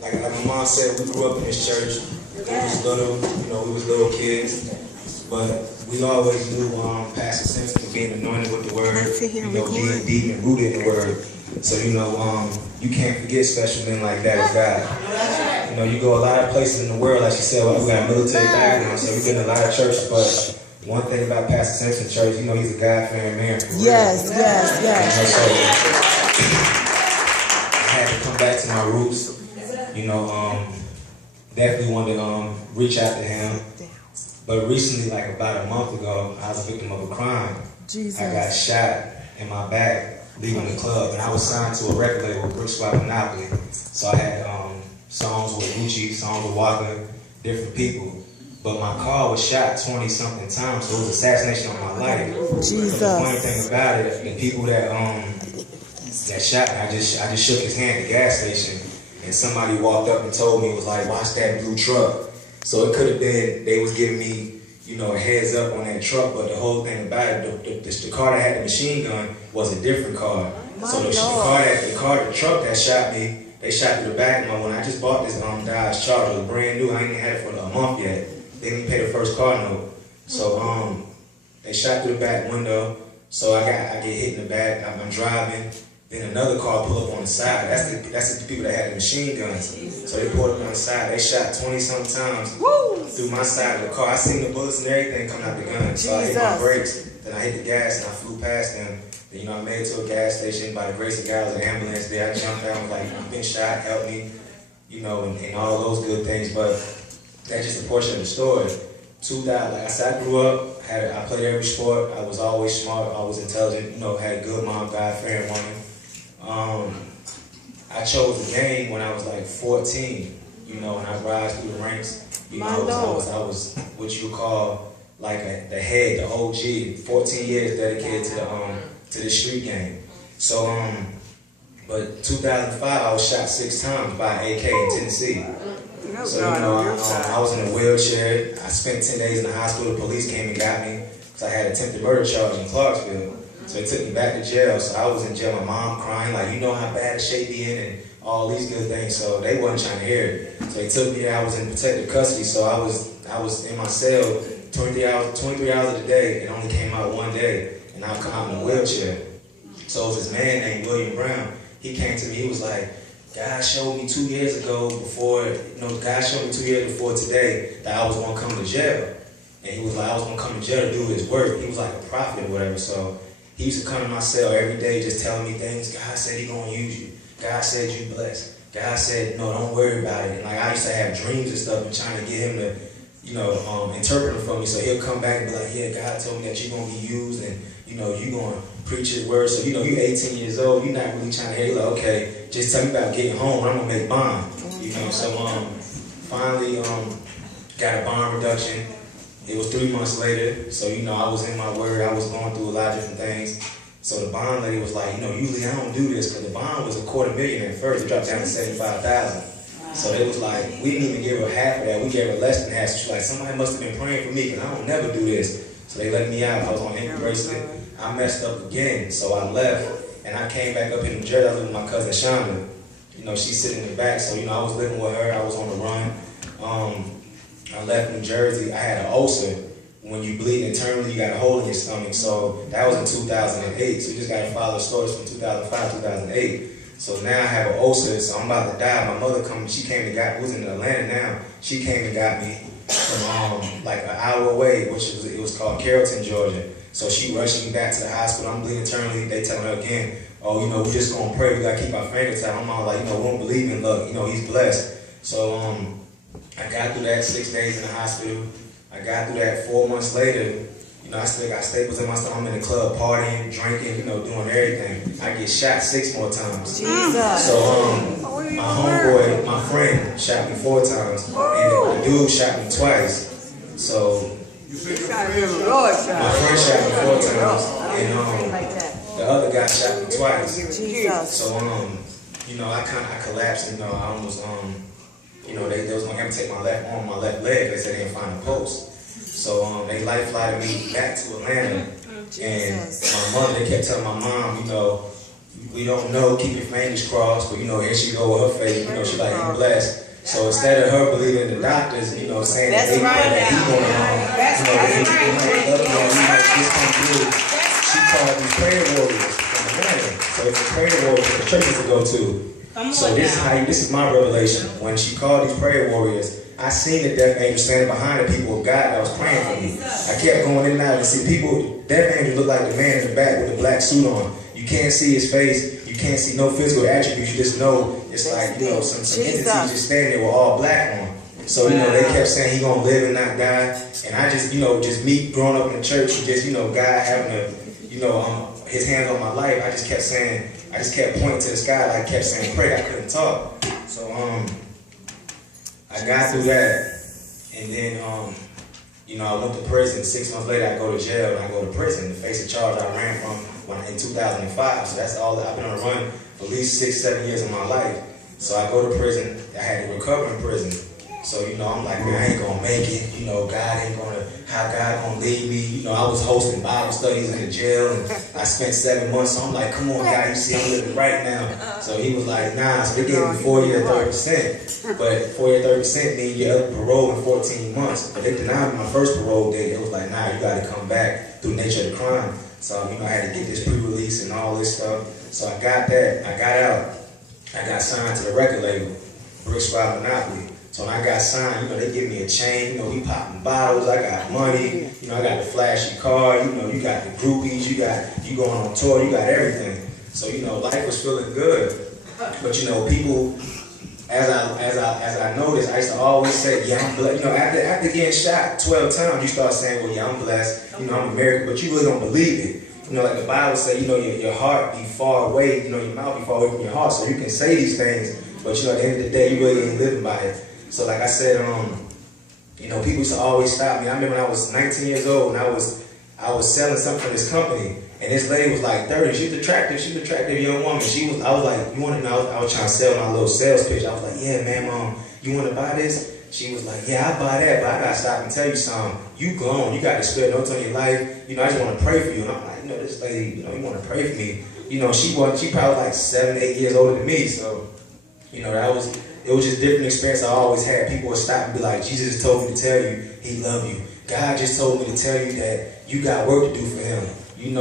like my mom said, we grew up in this church. We was little, we was little kids, but we always knew Pastor Simpson being anointed with the word, being deep and rooted in the word. So you can't forget special men like that as God. You go a lot of places in the world, like she said, we got military background, so we get in a lot of churches, but one thing about Pastor Simpson Church, he's a God-fearing man. Yes. So I had to come back to my roots. Definitely wanted to reach out to him. But recently, like about a month ago, I was a victim of a crime. Jesus. I got shot in my back leaving the club, and I was signed to a record label with Brick Swap Monopoly. So I had songs with Gucci, songs with Walker, different people. But my car was shot 20-something times, so it was assassination on my life. Jesus. But the funny thing about it, the people that shot me, I just shook his hand at the gas station, and somebody walked up and told me, it was like, watch that blue truck. So it could have been they was giving me, a heads up on that truck, but the whole thing about it, the car that had the machine gun was a different car. So the truck that shot me, they shot through the back of my window. I just bought this Dodge Charger, it was brand new. I ain't had it for a month yet. They didn't pay the first car note. So they shot through the back window. So I get hit in the back. I'm driving. Then another car pulled up on the side. That's the people that had the machine guns. So they pulled up on the side. They shot 20-something times through my side of the car. I seen the bullets and everything coming out the gun. So I hit my brakes. Then I hit the gas and I flew past them. Then I made it to a gas station. By the grace of God, there was an ambulance there. I jumped out and was like, I've been shot, help me, and all those good things. But that's just a portion of the story. 2000, like I said, I grew up. I played every sport. I was always smart, always intelligent. Had a good mom, God-fearing woman. I chose the game when I was like 14, and I rise through the ranks. I was what you would call like the head, the OG. 14 years dedicated to the street game. So, but 2005, I was shot 6 times by an AK in Tennessee. So, I was in a wheelchair. I spent 10 days in the hospital. The police came and got me because I had attempted murder charge in Clarksville. So they took me back to jail. So I was in jail, my mom crying, like, how bad the shape be in and all these good things. So they wasn't trying to hear it. So they took me there. I was in protective custody. So I was in my cell 23 hours of the day. It only came out one day. And I've come out in a wheelchair. So it was this man named William Brown. He came to me, he was like, God showed me 2 years ago God showed me 2 years before today that I was going to come to jail. And he was like, I was going to come to jail to do his work. He was like a prophet or whatever. So he used to come to my cell every day just telling me things. God said he's going to use you. God said you blessed. God said, no, don't worry about it. And like I used to have dreams and stuff and trying to get him to, interpret them for me. So he'll come back and be like, yeah, God told me that you're going to be used and, you're going to preach his word. So, you're 18 years old. You're not really trying to hear. You're like, okay, just tell me about getting home. I'm going to make bond. So finally got a bond reduction. It was 3 months later. So, I was in my word. I was going through a lot of different things. So the bond lady was like, usually I don't do this because the bond was $250,000 at first. It dropped down to $75,000. So they was like, we didn't even give her half of that. We gave her less than half. So she was like, somebody must have been praying for me because I don't never do this. So they let me out. I was on ankle bracelet. I messed up again. So I left and I came back up in New Jersey. I was with my cousin Shonda. She's sitting in the back. So, I was living with her. I was on the run. I left New Jersey. I had an ulcer. When you bleed internally, you got a hole in your stomach. So that was in 2008. So you just got to follow the stories from 2005, 2008. So now I have an ulcer, so I'm about to die. My mother she came and got me. Was in Atlanta now. She came and got me from like an hour away, it was called Carrollton, Georgia. So she rushed me back to the hospital. I'm bleeding internally. They telling her again, oh, we just gonna pray. We gotta keep our fingers tight. My mom like, we don't believe in luck. He's blessed. So I got through that 6 days in the hospital. I got through that 4 months later. I still got staples in my stomach. I'm in the club partying, drinking, doing everything. I get shot 6 more times. Jesus. So my homeboy, my friend, shot me 4 times, and the dude shot me twice. So my friend shot me 4 times, and the other guy shot me twice. Jesus. So I collapsed, and I almost they was gonna amputate my left arm, my left leg. They said they didn't find a post. So they life flighted me back to Atlanta, and my mother, they kept telling my mom, we don't know, keep your fingers crossed, but here she go with her faith, she like, you blessed. So instead of her believing in the doctors, saying that he going he might just come through, she called these prayer warriors from the morning. So it's a prayer warriors for the churches to go to. So this is my revelation. When she called these prayer warriors, I seen the deaf angel standing behind the people of God that was praying for me. I kept going in and out and see people, deaf angel look like the man in the back with the black suit on. You can't see his face. You can't see no physical attributes. You just know it's like, some entities just standing there with all black on. So, they kept saying he gonna live and not die. And I just, just me growing up in the church, and just, God having his hands on my life, I just kept pointing to the sky, like kept saying pray. I couldn't talk. So, I got through that. And then, I went to prison. 6 months later, I go to jail and I go to prison to face a charge I ran from in 2005. So that's all that I've been on a run for at least 6-7 years of my life. So I go to prison. I had to recover in prison. So, I'm like, man, I ain't gonna make it. God ain't gonna, how God gonna lead me. I was hosting Bible studies in the jail and I spent 7 months. So I'm like, come on, God, you see I'm living right now. So he was like, nah. So they gave me 4 year 30%. But 4 year 30% means you're up parole in 14 months. But they denied me my first parole date. It was like, nah, you gotta come back through nature of the crime. So, I had to get this pre-release and all this stuff. So I got that. I got out. I got signed to the record label, Brick Squad Monopoly. So when I got signed, they give me a chain, we popping bottles, I got money, I got the flashy car, you got the groupies, you going on tour, you got everything. So, life was feeling good. But, people, as I noticed, I used to always say, yeah, I'm blessed. After getting shot 12 times, you start saying, well, yeah, I'm blessed, I'm American, but you really don't believe it. Like the Bible says, your heart be far away, your mouth be far away from your heart, so you can say these things, but at the end of the day, you really ain't living by it. So like I said, people used to always stop me. I remember when I was 19 years old and I was selling something for this company, and this lady was like 30. She's attractive young woman. I was like, you want to know? I was trying to sell my little sales pitch. I was like, yeah, man, you want to buy this? She was like, yeah, I buy that, but I gotta stop and tell you something. You grown, you got to spend no time in your life. I just want to pray for you. And I'm like, this lady, you want to pray for me. She probably like 7-8 years older than me. So, it was just a different experience I always had. People would stop and be like, Jesus told me to tell you he loved you. God just told me to tell you that you got work to do for him.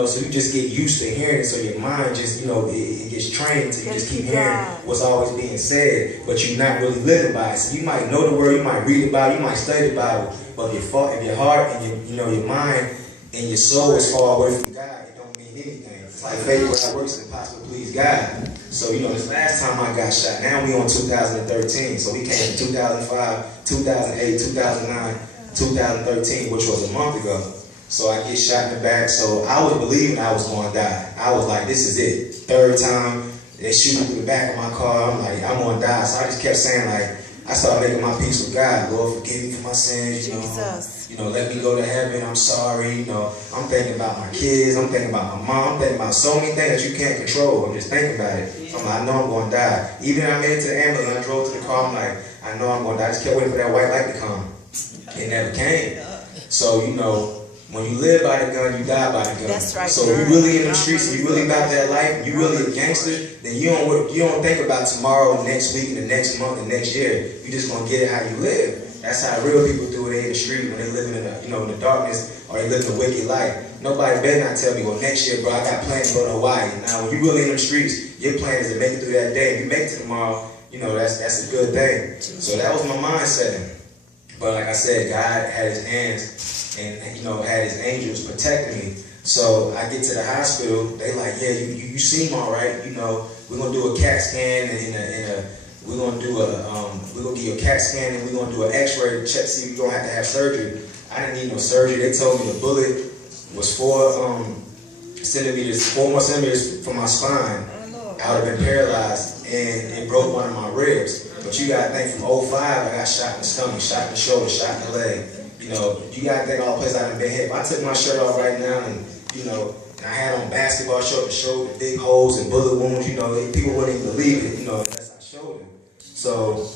So you just get used to hearing it, so your mind just, it gets trained to just keep hearing what's always being said, but you're not really living by it. So you might know the word, you might read about it, you might study the Bible, but if your heart and your mind and your soul is far away from God, it don't mean anything. It's like faith without works is impossible to please God. So, this last time I got shot, now we on 2013. So we came in 2005, 2008, 2009, 2013, which was a month ago. So I get shot in the back. So I was believing I was going to die. I was like, this is it. Third time, they shoot me through the back of my car. I'm like, I'm going to die. So I just kept saying, I started making my peace with God. Lord, forgive me for my sins. Let me go to heaven. I'm sorry. I'm thinking about my kids. I'm thinking about my mom. I'm thinking about so many things that you can't control. I'm just thinking about it. So I'm like, I know I'm going to die. Even when I made it to the ambulance and I drove to the car, I'm like, I know I'm going to die. I just kept waiting for that white light to come. It never came. So, when you live by the gun, you die by the gun. That's right. So if you really in the streets and you really about that life, you really a gangster, then you don't think about tomorrow, next week, the next month, the next year. You just gonna get it how you live. That's how real people do it in the street when they live in the in the darkness or they live a wicked life. Nobody better not tell me, well, next year, bro, I got plans to go to Hawaii. Now, when you really in the streets, your plan is to make it through that day. If you make it to tomorrow, that's a good thing. So that was my mindset. But like I said, God had his hands and had his angels protecting me. So I get to the hospital, they like, yeah, you seem all right. We're gonna do a CAT scan we're gonna give you a CAT scan and we're gonna do an X-ray to check, see if you're gonna have to have surgery. I didn't need no surgery. They told me the bullet was 4 more centimeters from my spine. I would have been paralyzed and it broke one of my ribs. But you gotta think from 05, I got shot in the stomach, shot in the shoulder, shot in the leg. You gotta think all the places I've been hit. If I took my shirt off right now and, and I had on basketball shorts to show the big holes and bullet wounds, people wouldn't even believe it, unless I showed it. So